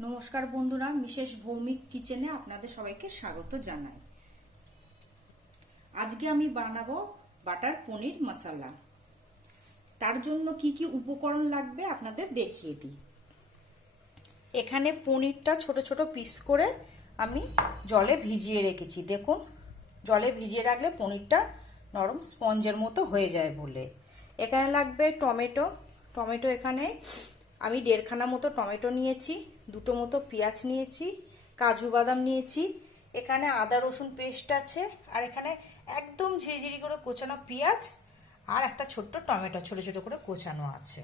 নমস্কার বন্ধুরা, মিসেস ভৌমিক কিচেনে আপনাদের সবাইকে স্বাগত জানাই। আজকে আমি বানাবো বাটার পনির মশলা। তার জন্য কি কি উপকরণ লাগবে আপনাদের দেখিয়ে দিই। এখানে পনিরটা ছোট ছোট পিস করে আমি জলে ভিজিয়ে রেখেছি। দেখুন, জলে ভিজিয়ে রাখলে পনিরটা নরম স্পঞ্জের মতো হয়ে যায় বলে। এখানে লাগবে টমেটো এখানে আমি 1.5 খানা মতো টমেটো নিয়েছি, 2টো মতো পেঁয়াজ নিয়েছি, কাজু বাদাম নিয়েছি, এখানে আদা রসুন পেস্ট আছে, আর এখানে একদম ঝিরিঝিরি করে কোচানো পেঁয়াজ আর একটা ছোট্ট টমেটো ছোট ছোট করে কোচানো আছে।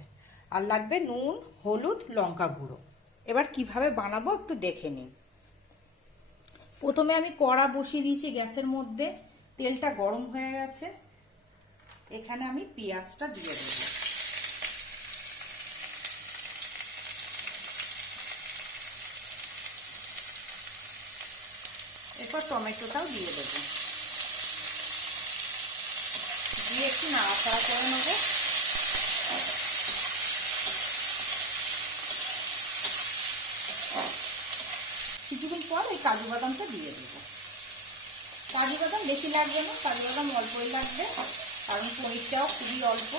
আর লাগবে নুন, হলুদ, লঙ্কা গুঁড়ো। এবার কিভাবে বানাবো একটু দেখে নিন। প্রথমে আমি কড়া বসিয়ে দিয়েছি গ্যাসের মধ্যে, তেলটা গরম হয়ে গেছে। এখানে আমি পেঁয়াজটা দিয়ে দেবো। এরপর টমেটোটাও দিয়ে দেবো, দিয়ে একটু নাড়াচাড়া করে নেবো। কিছুক্ষণ পর এই কাজু বাদামটা দিয়ে দেবো। কাজু বাদাম বেশি লাগবে না, কাজু বাদাম অল্পই লাগবে, কারণ পনিরটাও খুবই অল্প।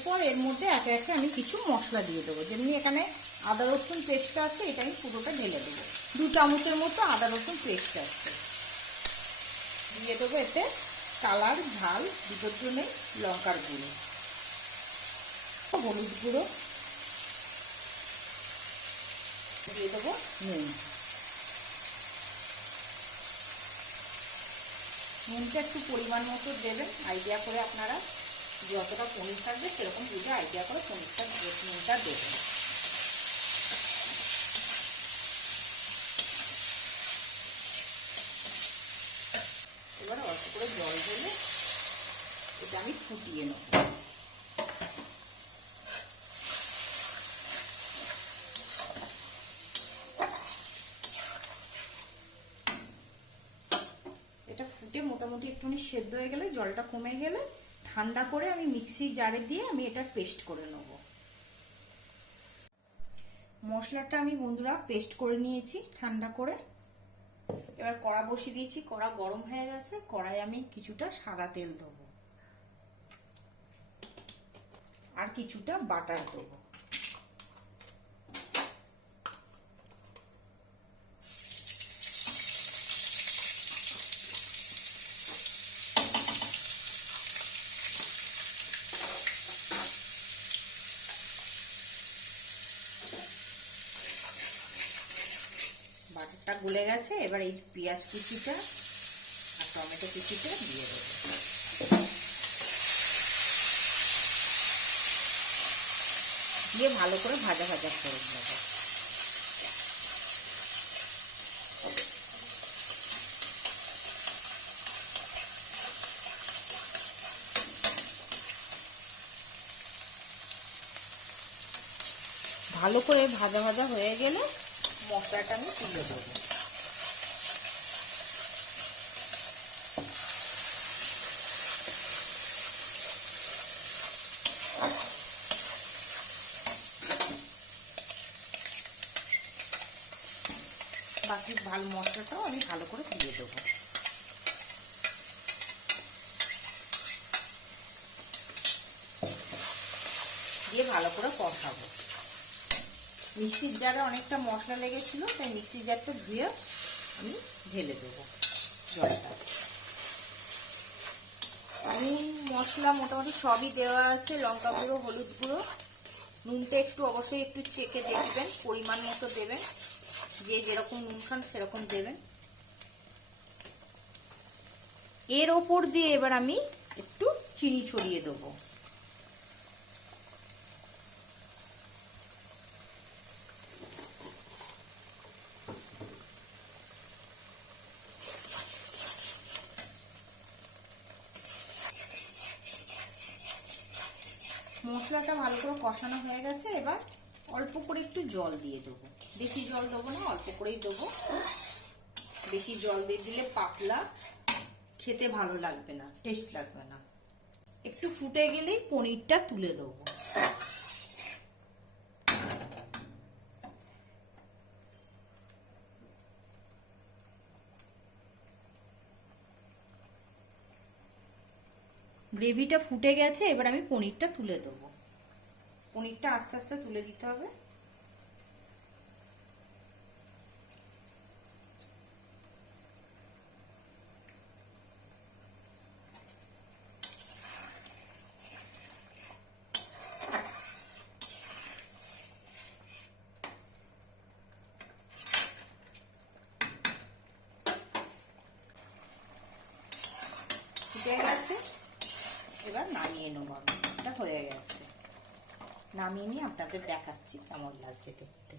এরপর এর মধ্যে একে একে আমি কিছু মশলা দিয়ে দেবো। যেমনি এখানে আদা রসুন পেস্ট আছে, এটা আমি পুরোটা ঢেলে দেবো। 2 চামচের মতো আদা রসুন পেস্ট আছে, দিয়ে দেবো এতে কালার ঝাল দুটোর জন্য লঙ্কার গুঁড়ো, হলুদ গুঁড়ো, দিয়ে দেবো নুন। নুনটা একটু পরিমাণ মতো দেবেন, আইডিয়া করে আপনারা যতটা পনির থাকবে সেরকম বুঝে আইডিয়া করে নুনটা দেবেন। এবার অল্প করে জল ঢেলে এটা আমি ফুটিয়ে নেব। এটা ফুটে মোটামুটি একটুখানি সেদ্ধ হয়ে গেলে, জলটা কমে গেলে ঠান্ডা করে আমি মিক্সি জারে দিয়ে আমি এটা পেস্ট করে নেব। মশলাটা আমি বন্ধুরা পেস্ট করে নিয়েছি ঠান্ডা করে। এবার কড়া বসিয়ে দিয়েছি, কড়া গরম হয়ে গেছে। কড়াই আমি কিছুটা সাদা তেল দেবো আর কিছুটা বাটার দেবো। বাটারটা গলে গেছে, এবার এই পেঁয়াজ কুচিটা আর টমেটো কুচিটা দিয়ে দেবো। দিয়ে ভালো করে ভাজা ভাজা করে নেব। ভালো করে ভাজা ভাজা হয়ে গেলে মশলাটা আমি তুলে দেবো। বাকি ভালো মশলাটাও আমি ভালো করে দিয়ে দেবো। দিয়ে ভালো করে কষাবো। মিক্সির জারে অনেকটা মশলা লেগেছিল, তাই মিক্সির জারটা ধুয়ে আমি ঢেলে দেবো জলটা। নুন মশলা মোটামুটি সবই দেওয়া আছে, লঙ্কা গুঁড়ো, হলুদ গুঁড়ো, নুনটা একটু অবশ্যই একটু চেখে দেখবেন, পরিমাণ মতো দেবেন, যে যেরকম নুন খান সেরকম দেবেন। এর ওপর দিয়ে এবার আমি একটু চিনি ছড়িয়ে দেবো। মশলাটা ভালো করে কষানো হয়ে গেছে, এবার অল্প করে একটু জল দিয়ে দেবো। বেশি জল দেবো না, অল্প করেই দেবো। বেশি জল দিয়ে দিলে পাতলা খেতে ভালো লাগবে না, টেস্ট লাগবে না। একটু ফুটে গেলেই পনিরটা তুলে দেবো। গ্রেভিটা ফুটে গেছে, এবার আমি পনিরটা তুলে দেবো। পনিরটা আস্তে আস্তে তুলে দিতে হবে। ফুটে গেছে, এবার নামিয়ে নেবো আমি। এটা হয়ে গেছে, নামিয়ে নিয়ে আপনাদের দেখাচ্ছি কেমন লাগছে দেখতে।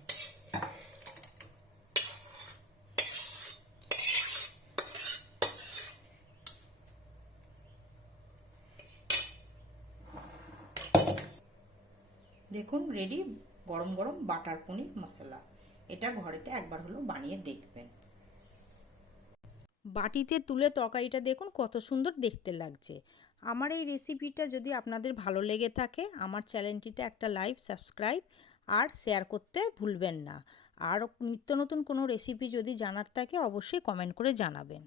দেখুন রেডি গরম গরম বাটার পনির মশলা। এটা ঘরেতে একবার হলো বানিয়ে দেখবেন। বাটিতে তুলে তরকারিটা দেখুন কত সুন্দর দেখতে লাগছে। আমার এই রেসিপিটা যদি আপনাদের ভালো লেগে থাকে, আমার চ্যানেলটিতে একটা লাইক, সাবস্ক্রাইব আর শেয়ার করতে ভুলবেন না। আর নিত্য নতুন কোনো রেসিপি যদি জানার থাকে অবশ্যই কমেন্ট করে জানাবেন।